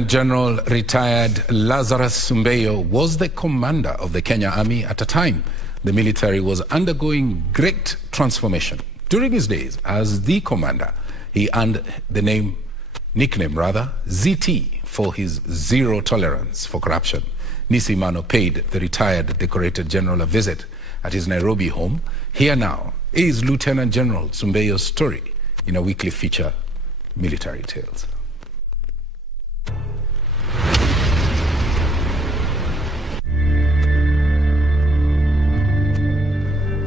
Lieutenant General Retired Lazarus Sumbeiywo was the commander of the Kenya Army at a time the military was undergoing great transformation. During his days as the commander, he earned the nickname ZT for his zero tolerance for corruption. Nisi Mano paid the retired decorated general a visit at his Nairobi home. Here now is Lieutenant General Sumbeiywo's story in a weekly feature, Military Tales.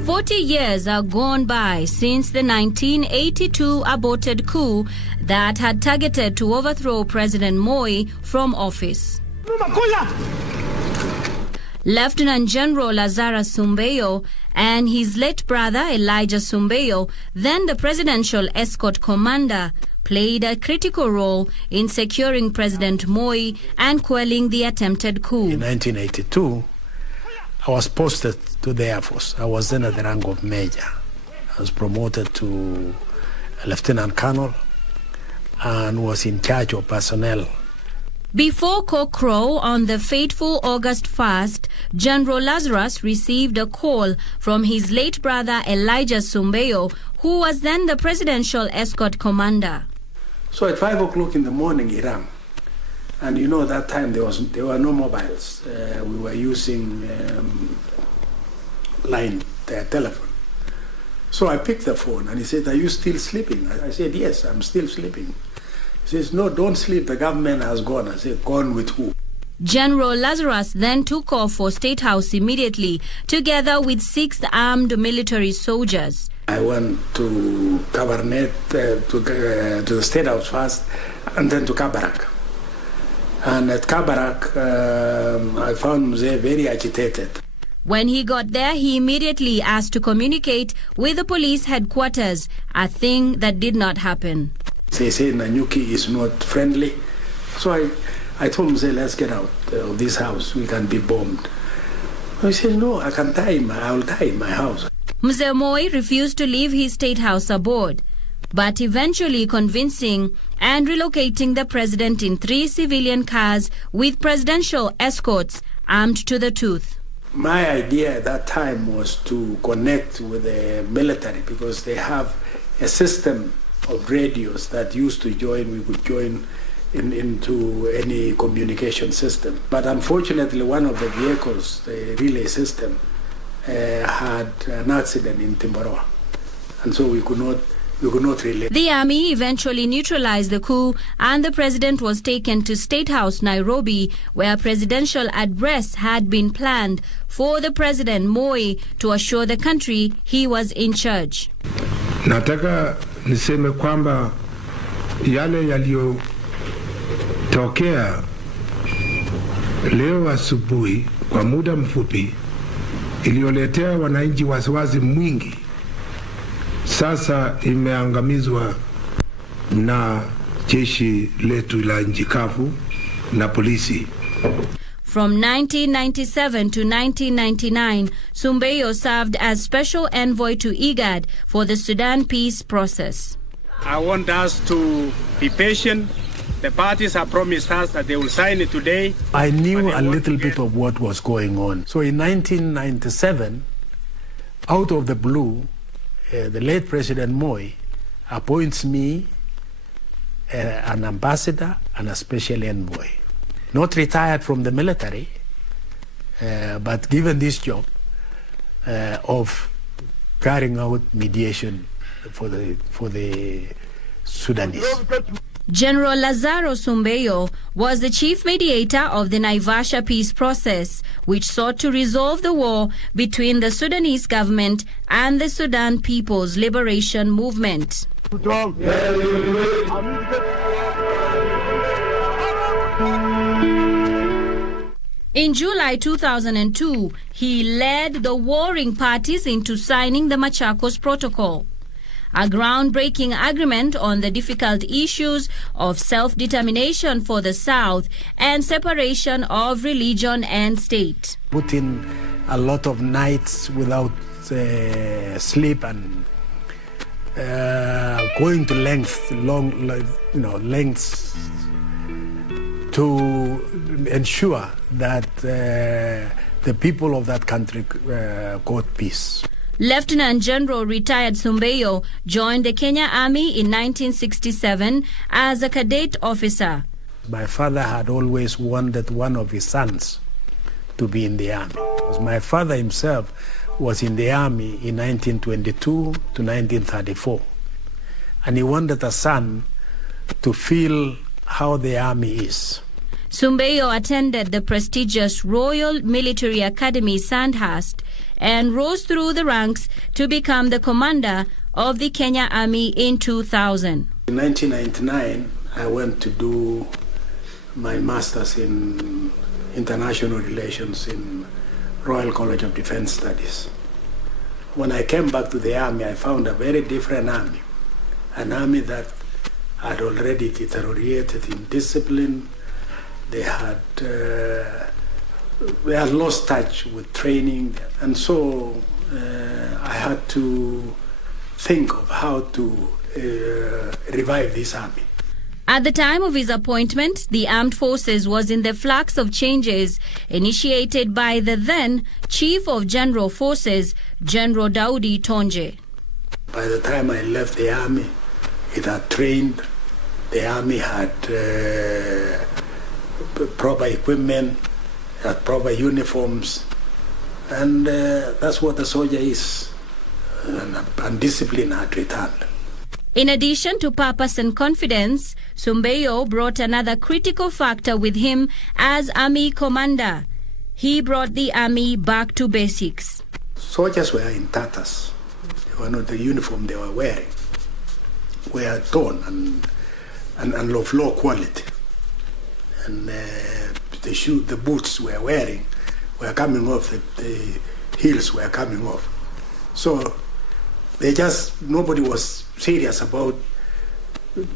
40 years are gone by since the 1982 aborted coup that had targeted to overthrow President Moi from office. Lieutenant General Lazarus Sumbeiywo and his late brother Elijah Sumbeiywo, then the presidential escort commander, played a critical role in securing President Moi and quelling the attempted coup. In 1982, I was posted to the Air Force. I was then at the rank of major. I was promoted to a lieutenant colonel and was in charge of personnel. Before cockcrow on the fateful August 1st, General Lazarus received a call from his late brother Elijah Sumbeiywo, who was then the presidential escort commander. So at 5 o'clock in the morning, he rang. And you know, that time there were no mobiles. We were using telephone. So I picked the phone and he said, "Are you still sleeping?" I said, "Yes, I'm still sleeping." He says, "No, don't sleep. The government has gone." I said, "Gone with who?" General Lazarus then took off for State House immediately, together with 6 armed military soldiers. I went to Cabernet, to the State House first, and then to Kabarak. And at Kabarak, I found Mzee very agitated. When he got there, he immediately asked to communicate with the police headquarters, a thing that did not happen. They say Nanyuki is not friendly. So I told Mzee, let's get out of this house. We can be bombed. He said, "No, I will die in my house." Mzee Moi refused to leave his State House aboard, but eventually convincing and relocating the president in 3 civilian cars with presidential escorts armed to the tooth. My idea at that time was to connect with the military because they have a system of radios that used to join. We could join into any communication system. But unfortunately, one of the vehicles, the relay system, had an accident in Timboroa, and so we could not relay. The army eventually neutralized the coup, and the president was taken to State House, Nairobi, where a presidential address had been planned for the President Moi to assure the country he was in charge. Nataka niseme kwamba yale yaliyotokea leo asubuhi kwa muda mfupi iliyoletea wananchi wasiwasi mwingi sasa imeangamizwa na jeshi letu la nchi kavu na polisi. From 1997 to 1999, Sumbeiywo served as special envoy to IGAD for the Sudan peace process. I want us to be patient. The parties have promised us that they will sign it today. I knew a little bit of what was going on. So in 1997, out of the blue, the late President Moi appoints me an ambassador and a special envoy. Not retired from the military, but given this job of carrying out mediation for the Sudanese. General Lazarus Sumbeiywo was the chief mediator of the Naivasha peace process, which sought to resolve the war between the Sudanese government and the Sudan People's Liberation Movement. In July 2002, he led the warring parties into signing the Machakos Protocol, a groundbreaking agreement on the difficult issues of self-determination for the South and separation of religion and state. Put in a lot of nights without sleep and going to lengths to ensure that the people of that country got peace. Lieutenant General Retired Sumbeiywo joined the Kenya Army in 1967 as a cadet officer. My father had always wanted one of his sons to be in the army. Because my father himself was in the army in 1922 to 1934. And he wanted a son to feel how the army is. Sumbeiywo attended the prestigious Royal Military Academy Sandhurst and rose through the ranks to become the commander of the Kenya Army in 2000. In 1999, I went to do my master's in international relations in Royal College of Defense Studies. When I came back to the army, I found a very different army, an army that had already deteriorated in discipline. They had lost touch with training, and so I had to think of how to revive this army. At the time of his appointment, the armed forces was in the flux of changes initiated by the then Chief of General Forces, General Daudi Tonje. By the time I left the army, it had trained. The army had proper equipment, had proper uniforms, and that's what the soldier is. And discipline had returned. In addition to purpose and confidence, Sumbeiywo brought another critical factor with him as army commander. He brought the army back to basics. Soldiers were in tatters. The uniform they were wearing were torn and of low quality. And the boots were wearing were coming off, the heels were coming off. So nobody was serious about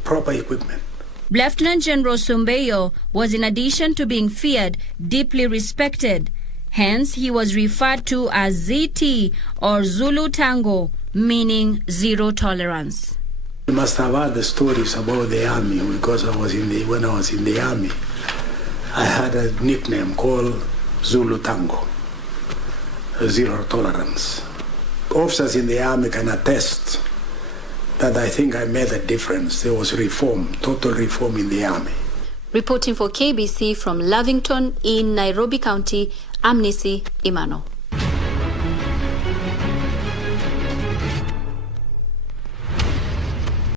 proper equipment. Lieutenant General Sumbeiywo was, in addition to being feared, deeply respected. Hence, he was referred to as ZT or Zulu Tango, meaning zero tolerance. You must have heard the stories about the army, because when I was in the army, I had a nickname called Zulu Tango, zero tolerance. Officers in the army can attest that I think I made a difference. There was reform, total reform in the army. Reporting for KBC from Lavington in Nairobi County, I'm Nisi Imano.